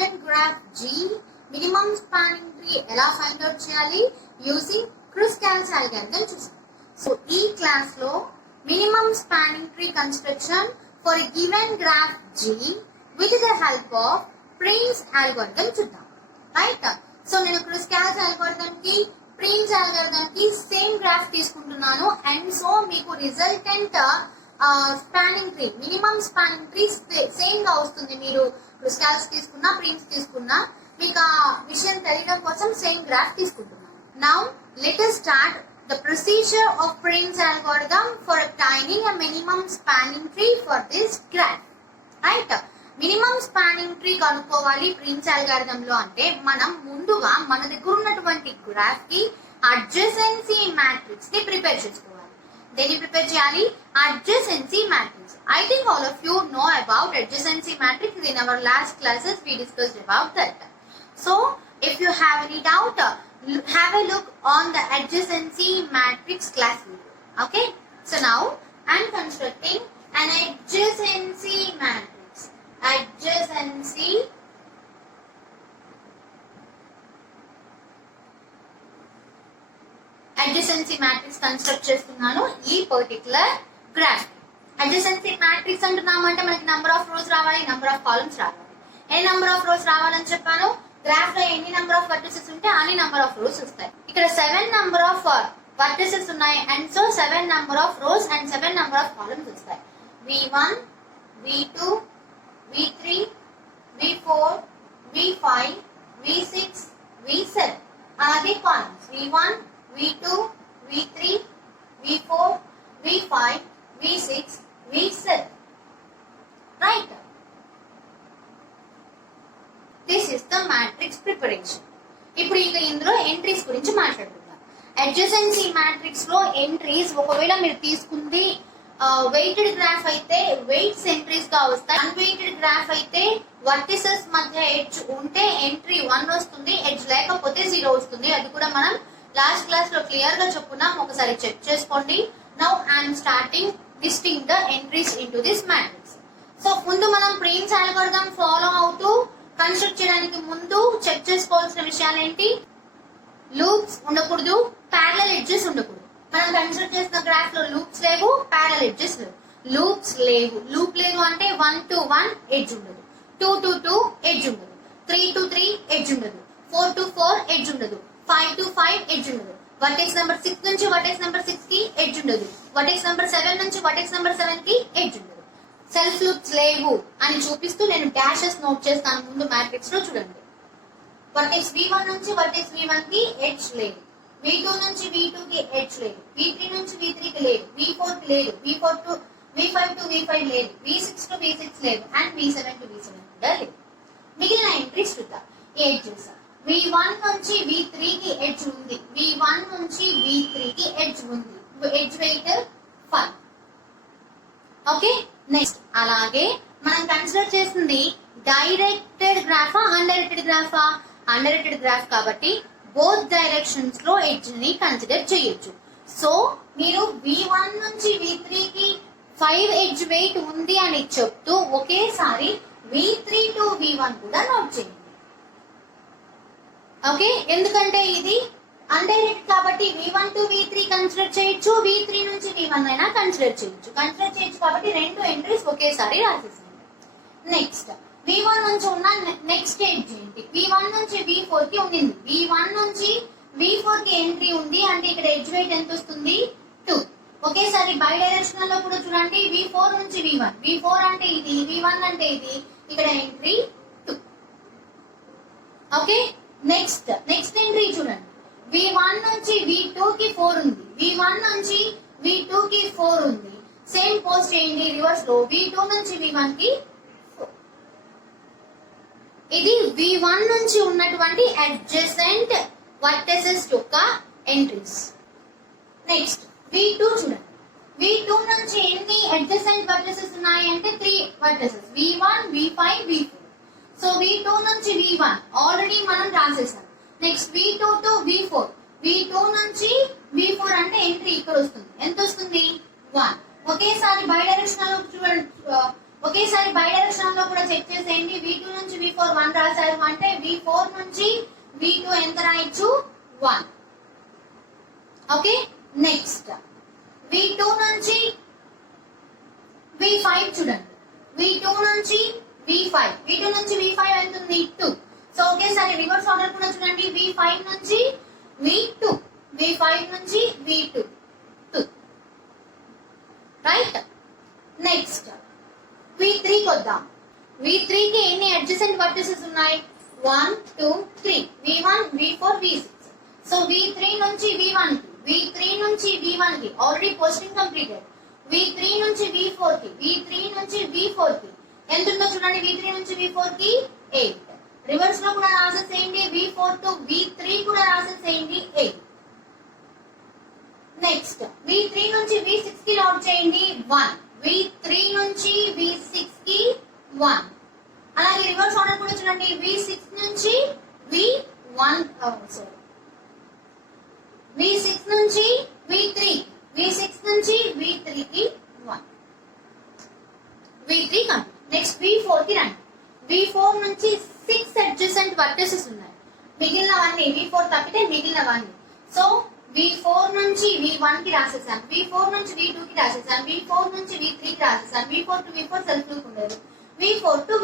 given graph G, minimum spanning tree ఎలా find out చేయాలి using Kruskal's algorithm చూసాం. So ఈ క్లాస్ లో minimum spanning tree construction for a given graph G with the help of Prim's algorithm చూద్దాం. Right. So నేను Kruskal's algorithm కి Prim's algorithm కి same graph తీసుకుంటున్నాను అండ్ సో మీకు resultant spanning tree minimum spanning tree same గా వస్తుంది. మీరు Kruskal's తీసుకున్నా Prim's తీసుకున్నా మీకు ఆ విషయం తెలియడం కోసం సేమ్ గ్రాఫ్ తీసుకుంటున్నాను. Now let us start the procedure of Prim's algorithm for obtaining a minimum spanning tree for this graph. Right? Minimum spanning tree కనుక్కోవాలి Prim's algorithm లో అంటే మనం ముందుగా మన దగ్గర ఉన్నటువంటి గ్రాఫ్ కి అడ్జసెన్సీ మ్యాట్రిక్స్ ని ప్రిపేర్ చేసుకోవాలి. దేన్ని ప్రిపేర్ చేయాలి? Adjacency matrix. I think all of you know about adjacency matrix. In our last classes we discussed about that. So if you have any doubt, have a look on the adjacency matrix class video. Okay, so now I am constructing an adjacency matrix. Adjacency matrix construct చేస్తున్నాను ఈ particular graph. adjacency matrix అంటున్నామంటే మనకి number of rose రావాలి, number of columns రావాలి. ఎన్ని number of rose రావాలని చెప్పాను? Graph లో ఎన్ని నెంబర్ ఆఫ్ వర్టిసెస్ ఉంటే అన్ని నెంబర్ ఆఫ్ రోస్ వస్తాయి. ఇక్కడ 7 నెంబర్ ఆఫ్ వర్టిసెస్ ఉన్నాయి and so 7 number of rows and 7 number of columns వస్తాయి. V1, V2, V3, V4, V5, V6, V7. అలాగే columns V1, V2, V3, V4, V5, V6, V7. Right? This is the matrix preparation. ఇప్పుడు ఇక ఇందులో entries గురించి మాట్లాడుకుందాం. Adjacency matrix లో entries ఒకవేళ మీరు తీసుకుంది వెయిటెడ్ గ్రాఫ్ అయితే వెయిట్స్ ఎంట్రీస్ గా వస్తాయి. అన్వెయిటెడ్ గ్రాఫ్ అయితే వర్టిసెస్ మధ్య ఎడ్జ్ ఉంటే ఎంట్రీ 1 వస్తుంది, ఎడ్జ్ లేకపోతే 0 వస్తుంది. అది కూడా మనం లాస్ట్ క్లాస్ లో క్లియర్ గా చెప్పుకున్నాం, ఒకసారి చెక్ చేసుకోండి. Now I'm starting listing the entries into this matrix. So ముందు మనం Prim's algorithm ఫాలో అవుతూ కన్స్ట్రక్ట్ చేయడానికి ముందు చెక్ చేసుకోవాల్సిన విషయాలు ఏంటి? లూప్స్ ఉండకూడదు, ప్యారలల్ ఎడ్జెస్ ఉండకూడదు. మనం కన్స్ట్రక్ట్ చేసిన గ్రాఫ్ లో లూప్స్ లేవు, ప్యారలల్ ఎడ్జెస్ లేవు. లూప్స్ లేవు, లూప్ లేదు అంటే 1 to 1 ఎడ్జ్ ఉండదు, 2 to 2 ఎడ్జ్ ఉండదు, 3 to 3 ఎడ్జ్ ఉండదు, 4 to 4 ఎడ్జ్ ఉండదు, 5 to 5 ఎడ్జ్ ఉండదు, వర్టెక్స్ నెంబర్ 6 నుంచి వర్టెక్స్ నెంబర్ 6 కి ఎడ్జ్ ఉండదు, వర్టెక్స్ నెంబర్ 7 నుంచి వర్టెక్స్ నెంబర్ 7 కి ఎడ్జ్ ఉండదు. సెల్ఫ్ లూప్స్ లేవు అని చూపిస్తూ నేను డాషెస్ నోట్ చేస్తాను ముందు మ్యాట్రిక్స్ లో. చూడండి, వర్టెక్స్ V1 నుంచి వర్టెక్స్ V1 కి ఎడ్జ్ లేదు, V2 నుంచి V2 కి ఎడ్జ్ లేదు, V3 నుంచి V3 కి లేదు, V4 కి లేదు, V5 to V5 లేదు, V6 to V6 లేదు అండ్ V7 to V7 కూడా లేదు. మిగిలిన ఎంట్రీస్ చూద్దాం. ఎడ్జెస్ V1 నుంచి V3 కి ఎడ్జ్ ఉంది, V1 నుంచి V3 కి ఎడ్జ్ ఉంది, ఎడ్జ్ వెయిట్ 5. ఓకే, నెక్స్ట్ అలాగే మనం కన్సిడర్ చేసింది డైరెక్టెడ్ గ్రాఫా అన్డైరెక్టెడ్ గ్రాఫా? అన్డైరెక్టెడ్ గ్రాఫ్ కాబట్టి బోత్ డైరెక్షన్స్ లో ఎడ్జ్ ని కన్సిడర్ చేయొచ్చు. సో మీరు V1 నుంచి V3 కి 5 ఎడ్జ్ వెయిట్ ఉంది అని చెప్తూ ఒకేసారి V3 to V1 కూడా నోట్ చేయండి. ఓకే, ఎందుకంటే ఇది అన్డైరెక్ట్ కాబట్టి V1 to V3 కన్సిడర్ చేయొచ్చు, V3 నుంచి V1 అయినా కన్సిడర్ చేయొచ్చు కాబట్టి రెండు ఎంట్రీస్ ఒకేసారి రాసేసింది. నెక్స్ట్ V1 నుంచి ఉన్న నెక్స్ట్ ఎడ్జ్ ఏంటి? V1 నుంచి V4 కి ఉండింది, V1 నుంచి V4 కి ఎంట్రీ ఉంది అంటే ఇక్కడ ఎడ్జ్ వెయిట్ ఎంత వస్తుంది? 2. ఒకేసారి బై డైరెక్షనల్ లో కూడా చూడండి, V4 నుంచి V1, V4 అంటే ఇది, V1 అంటే ఇది, ఇక్కడ ఎంట్రీ 2. ఓకే, నెక్స్ట్ ఎంట్రీ చూడండి, V1 నుంచి V2 కి 4 ఉంది, V1 నుంచి V2 కి 4 ఉంది. సేమ్ పోస్ట్ చేయండి రివర్స్ లో, V2 నుంచి V1 కి 4. ఇది V1 నుంచి ఉన్నటువంటి అడ్జసెంట్ వర్టిసెస్ యొక్క ఎంట్రీస్. నెక్స్ట్ V2 చూడండి, V2 నుంచి ఎన్ని అడ్జసెంట్ వర్టిసెస్ ఉన్నాయి అంటే 3 vertices, V1, V5, V4. So V2 నుంచి V1 ఆల్రెడీ మనం రాసేసాం. Next V2 to V4, V2 నుంచి V4 అంటే ఎంట్రీ ఇక్కడ వస్తుంది, ఎంత వస్తుంది? 1. ఒకేసారి బై డైరెక్షనల్ ఒకేసారి బై డైరెక్షన్ లో కూడా చెక్ చేసేయండి. V2 నుంచి V4 1 రాశారు అంటే V4 నుంచి V2 ఎంత రాయొచ్చు 1. ఓకే, నెక్స్ట్ V2 నుంచి V5 చూడండి. V2 నుంచి V5 ఎంత ఉంది 2. సో ఒకేసారి రివర్స్ ఆర్డర్ కూడా చూడండి. V5 నుంచి V2 నుంచి V2 2 రైట్. నెక్స్ట్ V3 కి వద్దాం. V3 కి ఎన్ని అడ్జసెంట్ వర్టిసెస్ ఉన్నాయి 1 2 3 V1 V4 V6. So V3 నుంచి V1 కి V3 నుంచి V1 కి ఆల్రెడీ పోస్టింగ్ కంప్లీటెడ్. V3 నుంచి V4 కి V3 నుంచి V4 కి ఎంత ఉందో చూడండి. V3 నుంచి V4 కి 8. రివర్స్ లో కూడా రాసేసేయండి. V4 టు V3 కూడా రాసేసేయండి 8. నెక్స్ట్ V3 నుంచి V6 కి లాగ్ చేయండి 1. V3 నుంచి V6 కి 1. అలాగే రివర్స్ ఆర్డర్ కూడా చూడండి. V6 నుంచి V1 V6 నుంచి V3 నుంచి V3 కి 1. V3 complete. నెక్స్ట్ V4 కి రండి. V4 నుంచి 6 అడ్జసెంట్ వర్టిసెస్ ఉన్నాయి. మిగిలినవన్నీ V4 తప్పితే మిగిలినవన్నీ. సో V4 నుంచి V1 కి రాసేసాను. V4 నుంచి V2 కి రాసేసాను. V4 నుంచి V3 కి రాసేసాను. V4 to V4 self loop ఉండదు. V4 to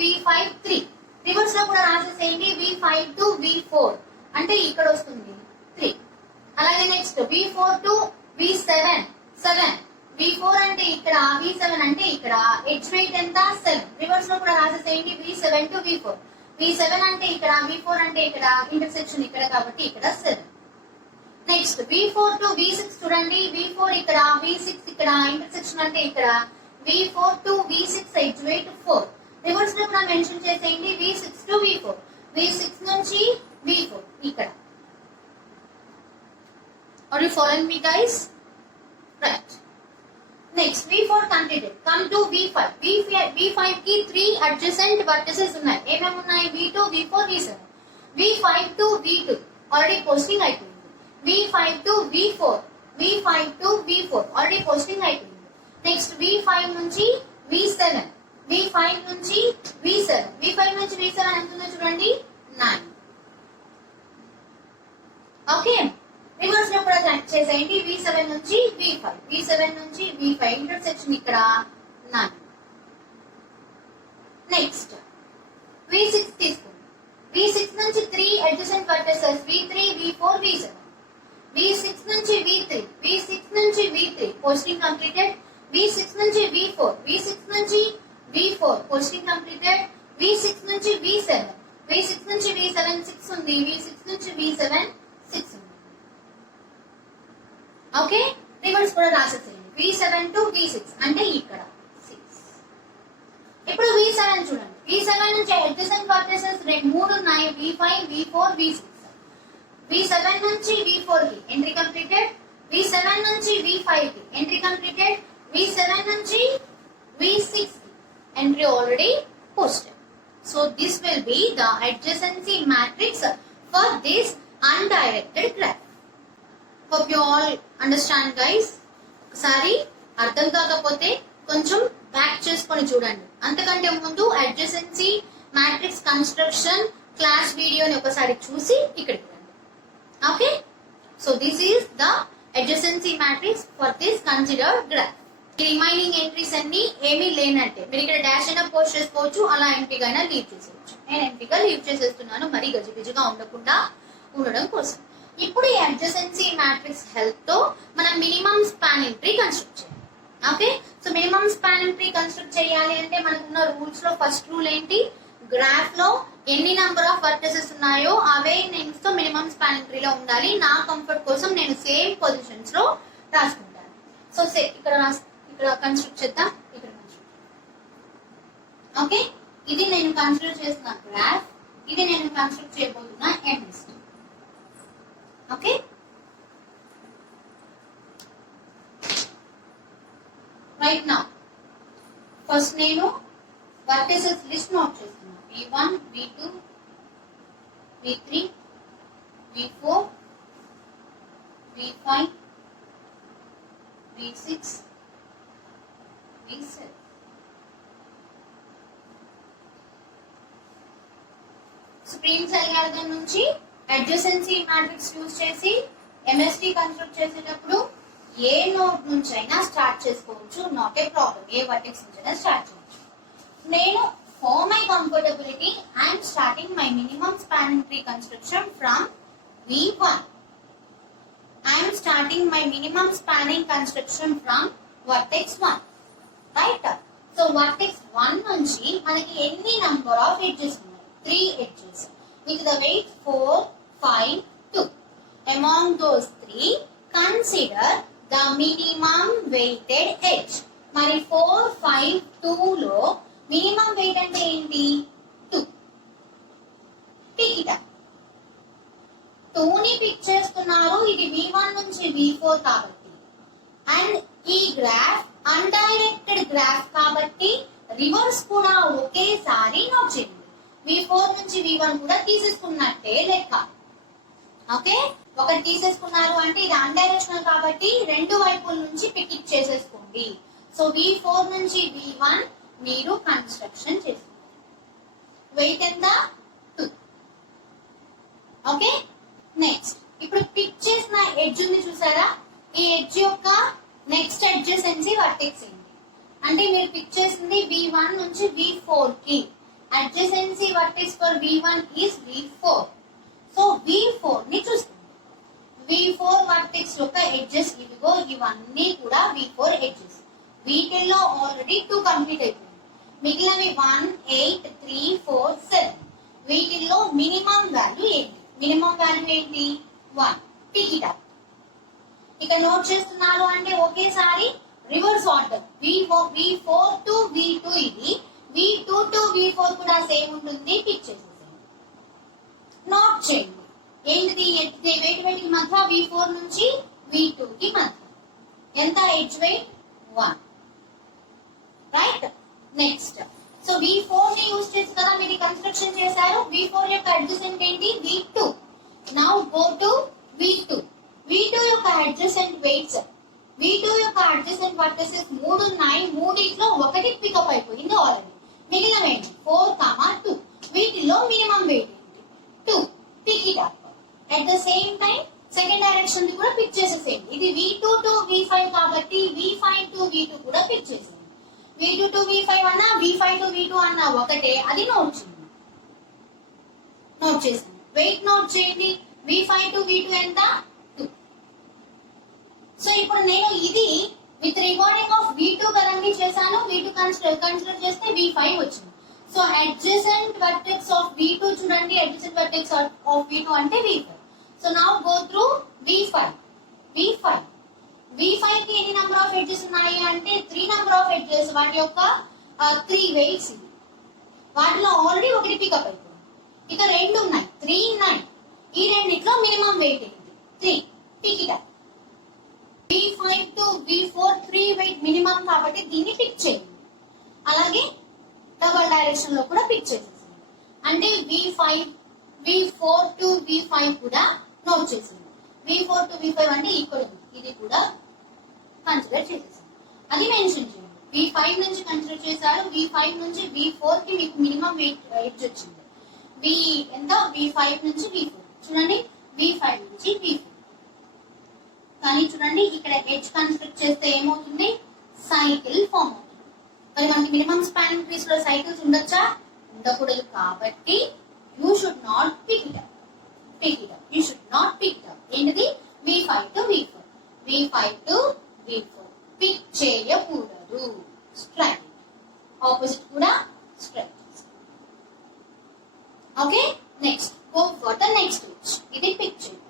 V5 3. రివర్స్ లో కూడా రాసేసేయండి. V5 టు V4 అంటే ఇక్కడ వస్తుంది 3. అలాగే next V4 to V7 7. V4 అంటే ఇక్కడ, V7 అంటే ఇక్కడ. ఎడ్జ్ వెయిట్ ఎంత 7. రివర్స్ లో కూడా రాసేసేయండి. V7 to V4. V7 అంటే ఇక్కడ, V4 అంటే ఇక్కడ, ఇంటర్సెక్షన్ ఇక్కడ కాబట్టి ఇక్కడ 7. నెక్స్ట్ V4 టు V6 చూడండి. V4 ఇక్కడ, V6 ఇక్కడ, ఇంటర్సెక్షన్ అంటే ఇక్కడ. V4 to V6 edge weight 4. Reverse లో కూడా మెన్షన్ చేసేయండి. V6 to V4. V6 నుంచి V4 ఇక్కడ. Are you following me guys? Right. Next V4 completed. Come to V5. V5 కి 3 adjacent vertices ఉన్నాయి. ఏమేమి ఉన్నాయి? V2 V4 V7. V5 to V2 already posting అయిపోయింది. V5 to V4 already posting అయిపోయింది. Next V5 నుంచి V7 V5 నుంచి V7 ఎంత ఉందో చూడండి 9. ఓకే, రివర్స్ లో కూడా చెక్ చేసేయండి. V7 నుంచి V5 ఇంటర్సెక్షన్ ఇక్కడ 9. నెక్స్ట్ V6 తీసుకోండి. V6 నుంచి 3 adjacent vertices V3 V4 V7. V6 నుంచి V3 పోస్టింగ్ కంప్లీటెడ్. V6 నుంచి V4 పోస్టింగ్ కంప్లీటెడ్. V6 నుంచి V7 6 ఉంది. V6 నుంచి V7 6 ఉంది. ఓకే, రివర్స్ కూడా రాసేసేయండి. V7 టు V6 అంటే ఇక్కడ 6. ఇప్పుడు V7 చూడండి. V7 నుంచి అడ్జసెంట్ వర్టిసెస్ 3 ఉన్నాయి. V5 V4 V6. V7 నుంచి V4 కి ఎంట్రీ కంప్లీటెడ్. V7 నుంచి V5 కి ఎంట్రీ కంప్లీటెడ్. V7 నుంచి V6 కి entry already posted. So this will be the adjacency matrix for this undirected graph. Hope you all understand guys. ఒకసారి అర్థం కాకపోతే కొంచెం బ్యాక్ చేసుకొని చూడండి. అంతకంటే ముందు adjacency matrix construction క్లాస్ వీడియోని ఒకసారి చూసి ఇక్కడికి రండి. Okay, so this is the adjacency matrix for this considered graph. Remaining entries అన్ని ఏమీ లేనట్టే. మీరు ఇక్కడ డాష్ అయినా పోస్ట్ చేసుకోవచ్చు, అలా ఎంట్రీగా అయినా లీవ్ చేసేయచ్చు. నేను ఎంట్రీగా లీవ్ చేసేస్తున్నాను, మరీ గజిబిజిగా ఉండకుండా ఉండడం కోసం. ఇప్పుడు ఈ అడ్జసెన్సీ మ్యాట్రిక్స్ హెల్ప్ తో మనం మినిమం స్పానింగ్ ట్రీ కన్స్ట్రక్ట్ చేయాలి. Okay, so minimum spanning tree construct చేయాలి అంటే మనకున్న రూల్స్ లో ఫస్ట్ రూల్ ఏంటి? గ్రాఫ్ లో ఎన్ని నంబర్ ఆఫ్ వర్టిసెస్ ఉన్నాయో అవే నేమ్స్ తో మినిమం స్పానింగ్ ట్రీ లో ఉండాలి. నా కంఫర్ట్ కోసం నేను సేమ్ పొజిషన్స్ లో రాసుకుంటాను. సో ఇక్కడ కన్స్ట్రక్ట్ చేద్దాం. ఇక్కడ ఓకే, ఇది నేను కన్సిడర్ చేసిన గ్రాఫ్, ఇది నేను కన్స్ట్రక్ట్ చేయబోతున్న end list. Okay, right now first నేను వర్టిసెస్ లిస్ట్ నోట్ చేస్తున్నా. V1 V2 V3 V4 V5 V6 V7. Prim's algorithm నుంచి అడ్జసెన్సీ మ్యాట్రిక్స్ యూజ్ చేసి MST కన్స్ట్రక్ట్ చేసేటప్పుడు ఏ నోడ్ నుంచి అయినా స్టార్ట్ చేసుకోవచ్చు, నాట్ ఏ ప్రాబ్లం. ఏ వర్టెక్స్ నుంచి అయినా స్టార్ట్ చేయవచ్చు. నేను for my comfortability I am starting my minimum spanning tree construction from V1. I am starting my minimum spanning construction from vertex 1. Right? So vertex 1 నుంచి మనకి ఎన్ని number of edges ఉన్నాయి? 3 edges with the weight 4, 5, 2. Among those 3, consider the minimum weighted edge. మరి 4, 5, 2 లో minimum wait అంటే ఏంటి? 2. Pick it up. 2 ని pick చేస్తున్నారు. ఇది V1 నుంచి V4 కాబట్టి, అండ్ ఈ గ్రాఫ్ అన్డైరెక్టెడ్ గ్రాఫ్ కాబట్టి రివర్స్ కూడా ఒకేసారి నోట్ చేయండి. V4 నుంచి V1 కూడా తీసేసుకున్నట్టే లెక్క. ఓకే, ఒకటి తీసేసుకున్నారు అంటే ఇది అన్డైరెక్షనల్ కాబట్టి రెండు వైపుల నుంచి పిక్ ఇట్ చేసేసుకోండి. సో V4 నుంచి V1 మీరు కన్స్ట్రక్షన్ చేస్తున్నారు. వెయిట్ ఎంత? 2. ఓకే, నెక్స్ట్ ఇప్పుడు పిక్ చేసిన ఎడ్జ్ ఉంది చూసారా? ఈ ఎడ్జ్ యొక్క నెక్స్ట్ అడ్జసెన్సీ వర్టెక్స్ ఏంటి అంటే మీరు పిక్ చేసింది V1 నుంచి V4 కి. Adjacency vertex for V1 is V4. So V4 ని చూస్తుంది. V4 వర్టెక్స్ యొక్క ఎడ్జెస్ ఇదిగో, ఇవన్నీ కూడా V4 ఎడ్జెస్. వీటిల్లో ఆల్రెడీ 2 కంప్లీట్ అయిపోయింది. మిగిలినవి 1, 8, 3, 4, 7. వీటిల్లో మినిమం వాల్యూ ఏంటి? మినిమం వాల్యూ ఏంటి? 1. Pick it up. ఇక్కడ నోట్ చేస్తున్నారు అంటే ఒకేసారి reverse order. V4 to V2 ఇది, V2 టు V4 కూడా సేమ్ ఉంటుంది. పిక్ చేసేసాను. నోట్ చేయండి ఏంటిది? వెయిట్ కి మధ్య V4 నుంచి V2 కి మధ్య ఎంత edge weight? 1. Right, next so V4 ని యూజ్ చేసి కదా మీరు కన్స్ట్రక్షన్ చేశారు. V4 యొక్క అడ్జసెంట్ ఏంటి? V2. Now go to V2. V2 యొక్క అడ్జసెంట్ వెయిట్స్, V2 యొక్క అడ్జసెంట్ వర్టెసెస్ 3 ఉన్నాయి. మూడిట్లో ఒకటి పికప్ అయిపోయింది ఆల్రెడీ. మిగిలినవేంటి? 4, 2. వీటిలో మినిమం వెయిట్ ఏంటి? 2. Pick it up. At the same time second direction కూడా పిక్ చేసేసేయండి. ఇది V2 టు V5 కాబట్టి V5 టు V2 కూడా పిక్ చేసేయండి. V2 టు V5 అన్నా V5 టు V2 అన్నా ఒకటే. అది నోట్ చేయండి. నోట్ చేసింది. వెయిట్ నోట్ చేయండి. V5 టు V2 ఎంత? 2. సో ఇప్పుడు నేను ఇది విత్ రిగార్డింగ్ ఆఫ్ V2 కదండి చేశాను. V2 కన్సిడర్ చేస్తే V5 వచ్చింది. So adjacent vertex of V2 చూడండి. అడ్జసెంట్ వర్టెక్స్ ఆఫ్ V2 అంటే V5. So now go through V5. V5 కి ఎన్ని నెంబర్ ఆఫ్ ఎడ్జెస్ ఉన్నాయి అంటే 3 నెంబర్ ఆఫ్ ఎడ్జెస్. వాటి యొక్క 3 వెయిట్స్ ఇది. వాటిలో ఆల్రెడీ ఒకటి పికప్ అయిపోయింది. ఇక 2 ఉన్నాయి, 3 ఉన్నాయి. ఈ రెండిట్లో మినిమం వెయిట్ ఏంటి? 3. Pick it up. V5 to V4 3 weight minimum కాబట్టి దీన్ని పిక్ చేయండి. అలాగే డబల్ డైరెక్షన్ లో కూడా పిక్ చేసేసింది. అంటే V4 టు V5 కూడా నోట్ చేసింది. V4 టు V5 అంటే ఈక్వల్. ఇది కూడా కన్సిడర్ చేసేసాను. అది మెన్షన్ చేయండి. V5 నుంచి కన్సిడర్ చేశారు. V5 నుంచి V4 కి మీకు మినిమం వెయిట్ ఎడ్జ్ వచ్చింది. ఎంత? V5 నుంచి V4 చూడండి. V5 నుంచి V4 కానీ చూడండి ఇక్కడ ఎడ్జ్ కన్స్ట్రక్ట్ చేస్తే ఏమవుతుంది? సైకిల్ ఫామ్ అవుతుంది. మరి మనకి మినిమం స్పానింగ్ ట్రీస్ లో సైకిల్స్ ఉండొచ్చా? ఉండకూడదు. కాబట్టి you should not pick it up. You should not pick it up. ఏంటిది? V5 to V4. V5 to V4 pick చేయకూడదు. స్ట్రైట్. ఆపోజిట్ కూడా straight. Okay, next go for the next edge. ఇది pick చేయండి.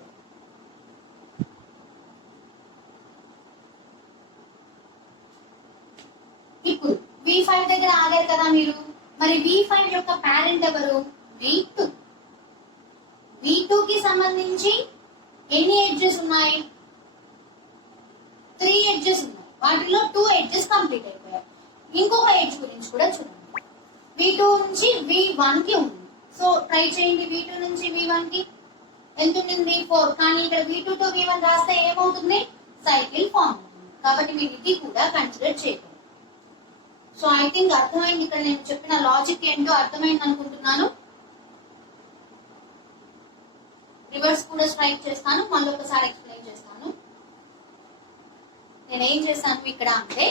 ఇప్పుడు V5 దగ్గర ఆగారు కదా మీరు. మరి V5 యొక్క పేరెంట్ ఎవరు? V2. V2 కి సంబంధించి ఎన్ని ఎడ్జెస్ ఉన్నాయి? 3 ఎడ్జెస్ ఉన్నాయి. వాటిలో 2 ఎడ్జెస్ కంప్లీట్ అయిపోయాయి. ఇంకొక ఎడ్జ్ గురించి కూడా చూడండి. V2 నుంచి V1 కి ఉంది. సో ట్రై చేయండి. V2 నుంచి V1 కి ఎంత ఉంటుంది? 4. కానీ ఇక్కడ V2 టు V1 రాస్తే ఏమవుతుంది? సైకిల్ ఫామ్ అవుతుంది. కాబట్టి మీరు ఇది కూడా కన్సిడర్ చేయకండి. సో ఐ థింక్ అర్థమైంది, ఇక్కడ నేను చెప్పిన లాజిక్ ఏంటో అర్థమైంది అనుకుంటున్నాను. రివర్స్ కూడా స్ట్రైక్ చేస్తాను, మళ్ళీ ఒకసారి ఎక్స్ప్లెయిన్ చేస్తాను. నేను ఏం చేశాను ఇక్కడ అంటే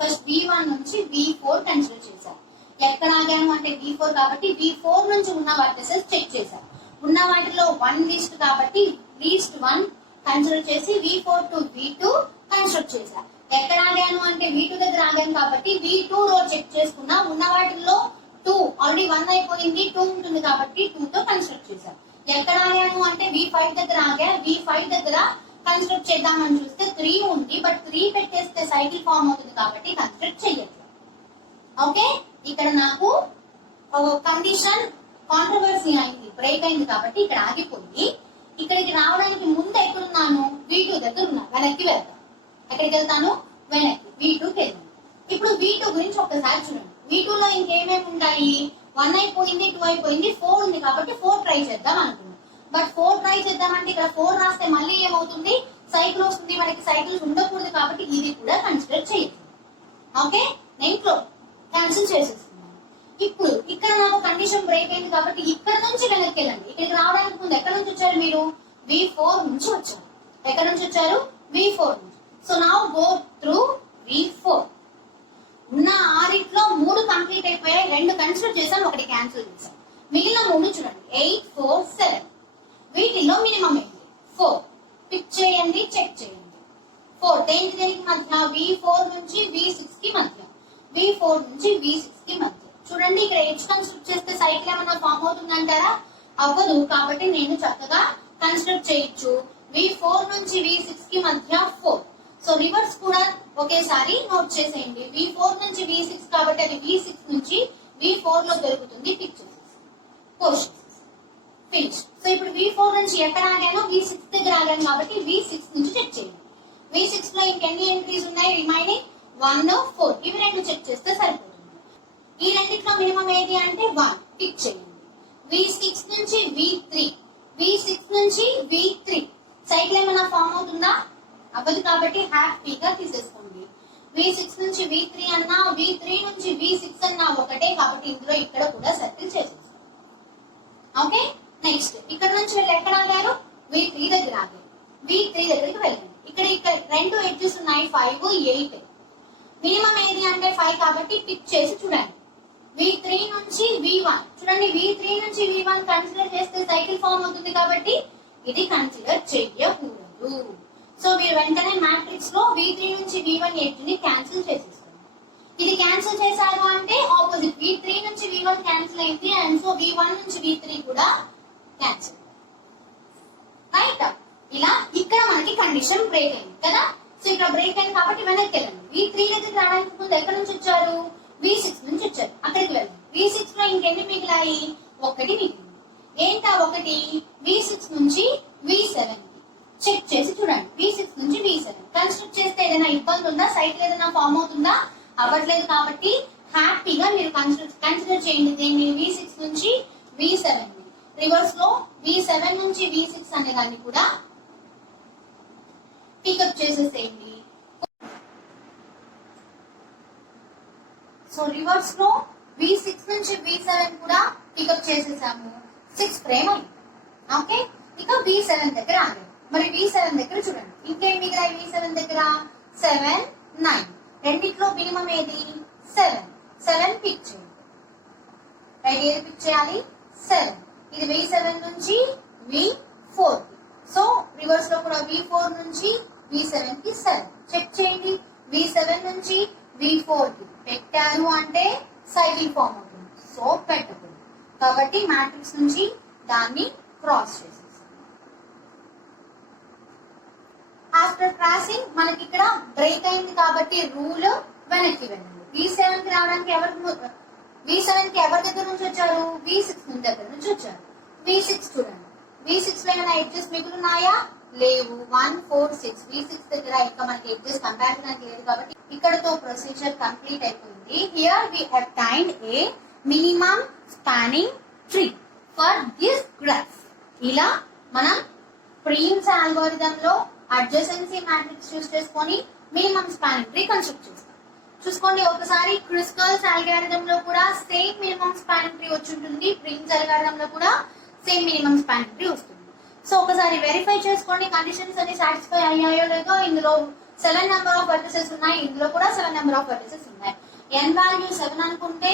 ఫస్ట్ V1 నుంచి V4 కన్సిడర్ చేశాను. ఎక్కడ ఆగాను అంటే V4 కాబట్టి V4 నుంచి ఉన్న వర్టిసెస్ చెక్ చేశాను. ఉన్న వాటిలో 1 లీస్ట్ కాబట్టి లీస్ట్ 1 కన్సిడర్ చేసి V4 టు V2 కన్స్ట్రక్ట్ చేశాను. ఎక్కడ ఆగాను అంటే V2 దగ్గర ఆగాను కాబట్టి V2 లో చెక్ చేసుకున్నా. ఉన్న వాటిల్లో 2 ఆల్రెడీ 1 అయిపోయింది, 2 ఉంటుంది కాబట్టి 2 తో కన్స్ట్రక్ట్ చేశాను. ఎక్కడ ఆగాను అంటే V5 దగ్గర ఆగా. V5 దగ్గర కన్స్ట్రక్ట్ చేద్దామని చూస్తే 3 ఉంది, బట్ 3 పెట్టేస్తే సైకిల్ ఫామ్ అవుతుంది కాబట్టి కన్స్ట్రక్ట్ చేయట్లేదు. ఓకే, ఇక్కడ నాకు కండిషన్ కాంట్రవర్సీ అయింది, బ్రేక్ అయింది కాబట్టి ఇక్కడ ఆగిపోయి ఇక్కడికి రావడానికి ముందు ఎక్కడున్నాను? V2 దగ్గర ఉన్నా. వెనక్కి వెళ్తాను. ఎక్కడికి వెళ్తాను? వెనక్కి V2కి వెళ్ళాను. ఇప్పుడు V2 గురించి ఒక్కసారి చూడండి. V2 లో ఇంకేమేమి ఉంటాయి? 1 అయిపోయింది, 2 అయిపోయింది, 4 ఉంది కాబట్టి 4 ట్రై చేద్దాం అనుకున్నాం. బట్ 4 ట్రై చేద్దామంటే ఇక్కడ 4 రాస్తే మళ్ళీ ఏమవుతుంది? సైకిల్ వస్తుంది. మనకి సైకిల్స్ ఉండకూడదు కాబట్టి ఇది కూడా కన్సిడర్ చేయదు. ఓకే, నేను క్యాన్సిల్ చేసేస్తున్నాను. ఇప్పుడు ఇక్కడ నాకు కండిషన్ బ్రేక్ అయింది కాబట్టి ఇక్కడ నుంచి వెనక్కి వెళ్ళండి. ఇక్కడికి రావడానికి ముందు ఎక్కడ నుంచి వచ్చారు మీరు? V4 నుంచి వచ్చారు. ఎక్కడ నుంచి వచ్చారు? V4 నుంచి. So now go through V4. ఉన్న 6 3 కంప్లీట్ అయిపోయాయి, 2 కన్సిడర్ చేశాను, 1 క్యాన్సిల్ చేశాను. మిగిలిన 3 చూడండి, 8, 4, 7. వీటిలో మినిమం ఏంటి? 4. పిక్ చేయండి, చెక్ చేయండి. 4 దేనికి మధ్య? V4 నుంచి V6 కి మధ్య. V4 నుంచి V6 కి మధ్య. చూడండి, ఇక్కడ H కన్స్ట్రక్ట్ చేస్తే సైకిల్ ఏమన్నా ఫామ్ అవుతుందంటారా? అవ్వదు. కాబట్టి నేను చక్కగా కన్స్ట్రక్ట్ చేయొచ్చు. V4 నుంచి V6 కి మధ్య 4. సో రివర్స్ కూడా ఒకేసారి నోట్ చేసేయండి. V4 నుంచి V6 కాబట్టి అది V6 నుంచి V4 లో దొరుకుతుంది. పిక్ చేసేసి పోస్ట్ ఫినిష్. సో ఇప్పుడు V4 నుంచి ఎక్కడ ఆగానో V6 దగ్గర ఆగాను కాబట్టి V6 నుంచి చెక్ చేయండి. V6 లో ఇంకెన్ని ఎంట్రీస్ ఉన్నాయి? రిమైనింగ్ 1, 4. ఇవి 2 చెక్ చేస్తే సరిపోతుంది. ఈ రెండిట్లో మినిమం ఏది అంటే 1. పిక్ చేయండి. V6 నుంచి V3, V6 నుంచి V3 సైకిల్ ఏమైనా ఫామ్ అవుతుందా? అవ్వదు కాబట్టి హ్యాపీగా తీసేసుకోండి. V6 నుంచి V3 అన్నా, V3 నుంచి V6 అన్నా ఒకటే కాబట్టి ఇందులో ఇక్కడ కూడా సర్కిల్ చేసేస్తాం. ఓకే, నెక్స్ట్ ఇక్కడ నుంచి వెళ్ళి ఎక్కడ ఆగారు? V3 దగ్గర ఆగారు. V3 దగ్గరికి వెళ్ళండి. ఇక్కడ 2 ఎడ్జెస్ ఉన్నాయి, 5, 8. మినిమం ఏది అంటే 5 కాబట్టి పిక్ చేసి చూడండి. V3 నుంచి V1 చూడండి. V3 నుంచి V1 కన్సిడర్ చేస్తే సైకిల్ ఫామ్ అవుతుంది కాబట్టి ఇది కన్సిడర్ చేయకూడదు. సో మీరు వెంటనే మ్యాట్రిక్స్ లో V3 నుంచి V1 ఎడ్జ్ ని క్యాన్సిల్ చేసేస్తారు. ఇది క్యాన్సిల్ చేశారు అంటే ఆపోజిట్ V3 నుంచి V1 క్యాన్సిల్ అయింది, అండ్ సో V1 నుంచి V3 కూడా క్యాన్సిల్. రైట్, ఇలా ఇక్కడ మనకి కండిషన్ బ్రేక్ అయింది కదా. సో ఇక్కడ బ్రేక్ అయింది కాబట్టి వెనక్కి వెళ్ళండి. V3 దగ్గరికి రావడానికి ముందు ఎక్కడ నుంచి వచ్చారు? V6 నుంచి వచ్చారు. అక్కడికి వెళ్ళండి. V6 లో ఇంకెన్ని మిగిలాయి? 1 మిగిలింది. ఏంటా 1? V6 నుంచి V7 చెక్ చేసి చూడండి. V6 నుంచి V7 కన్స్ట్రక్ట్ చేస్తే ఏదైనా ఇబ్బంది ఉందా? సైకిల్ ఏదైనా ఫామ్ అవుతుందా? అవ్వట్లేదు కాబట్టి హ్యాపీగా మీరు కన్సిడర్ చేయండి దీన్ని. V6 నుంచి V7 రివర్స్ లో V7 నుంచి V6 అనే దాన్ని కూడా పికప్ చేసేసేయండి. సో రివర్స్ లో V6 నుంచి V7 కూడా పికప్ చేసేసాము. 6 ఫ్రేమ్ అయింది. ఓకే, ఇక V7 దగ్గర ఆగాము. మరి V7 దగ్గర చూడండి, ఇంకేం మిగిలాయి? V7 దగ్గర 7, 9. రెండిట్లో మినిమం ఏది? 7. 7 పిక్ చేయండి. రైట్, ఏది పిక్ చేయాలి? 7. ఇది V7 నుంచి V4. సో రివర్స్ లో కూడా V4 నుంచి V7 కి 7 చెక్ చేయండి. V7 నుంచి V4 కి పెట్టారు అంటే సైకిల్ ఫామ్ అవుతుంది. సో పెట్టకూడదు కాబట్టి మ్యాట్రిక్స్ నుంచి దాన్ని క్రాస్ చేసేసి ఆఫ్టర్ క్రాసింగ్ మనకి ఇక్కడ బ్రేక్ అయింది కాబట్టి రూల్ వెనక్కి వెళ్ళండి. V7 కి రావడానికి V7 కి ఎవరి దగ్గర నుంచి వచ్చారు? V6 దగ్గర నుంచి వచ్చారు. V6 చూడండి. V6 లో ఏమైనా ఎడ్జెస్ మిగులున్నాయా? లేవు. 1, 4, 6. V6 దగ్గర ఇంకా మనకి ఎడ్జెస్ కంపారిజన్ లేదు కాబట్టి ఇక్కడతో ప్రొసీజర్ కంప్లీట్ అయిపోయింది. Here we obtained a minimum spanning tree for this graph. ఇలా మనం ప్రిమ్స్ అల్గోరిథం లో అడ్జసెన్సీ మ్యాట్రిక్స్ యూస్ చేసుకొని మినిమం స్పానింగ్ ట్రీ కన్స్ట్రక్ట్ చేస్తాం. చూసుకోండి ఒకసారి క్రిస్కల్స్ అల్గారిథం లో కూడా సేమ్ మినిమం స్పానింగ్ ట్రీ వచ్చి ఉంటుంది, ప్రిన్స్ అల్గారిథం లో కూడా సేమ్ మినిమం స్పానింగ్ ట్రీ వస్తుంది. సో ఒకసారి వెరిఫై చేసుకోండి కండిషన్స్ అన్ని సాటిస్ఫై అయ్యాయో లేదో. ఇందులో 7 నెంబర్ ఆఫ్ వర్టిసెస్ ఉన్నాయి, ఇందులో కూడా 7 నెంబర్ ఆఫ్ వర్టిసెస్ ఉన్నాయి. n వాల్యూ 7 అనుకుంటే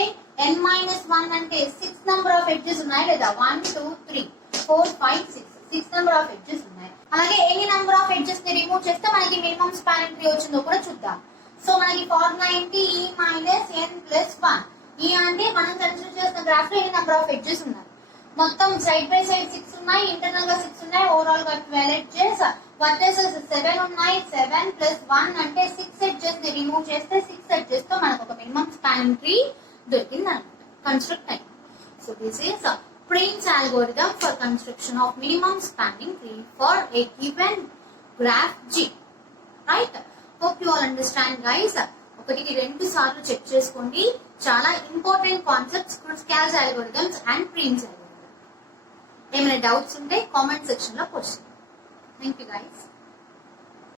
n-1 అంటే 6 నెంబర్ ఆఫ్ ఎడ్జెస్ ఉన్నాయి లేదా 1 2 3 4 5 6 నెంబర్ ఆఫ్ ఎడ్జెస్ ఉన్నాయి. అలాగే ఎన్ని నెంబర్ ఆఫ్ ఎడ్జెస్ ని రిమూవ్ చేస్తే మనకి మినిమం స్పానింగ్ ట్రీ వచ్చిందో కూడా చూద్దాం. సో మనకి ఫార్ములా ఏంటి, e మైనస్ n ప్లస్ 1. ఈ అంటే మనం కన్సిడర్ చేసిన గ్రాఫ్ లో ఎన్ని నెంబర్ ఆఫ్ ఎడ్జెస్ ఉన్నాయి. మొత్తం సైడ్ బై సైడ్ 6 ఉన్నాయి, ఇంటర్నల్ గా 6 ఉన్నాయి, ఓవరాల్ గా 12 ఎడ్జెస్. వర్టెసెస్ 7 ఉన్నాయి, 7 ప్లస్ 1 అంటే 6 ఎడ్జెస్ ని రిమూవ్ చేస్తే 6 ఎడ్జెస్ తో మనకు ఒక మినిమం స్పానింగ్ ట్రీ దొరికింది అనమాట, కన్స్ట్రక్ట్ అయింది. So this is Prince algorithm for construction of minimum spanning tree for a given graph G. Right? Hope you all understand, guys. ఒకటికి 2 సార్లు చెక్ చేసుకోండి. చాలా important concepts Kruskal's algorithms and Prim's algorithm. ఏమైనా doubts ఉంటే comment section లో post చేయండి. Thank you guys.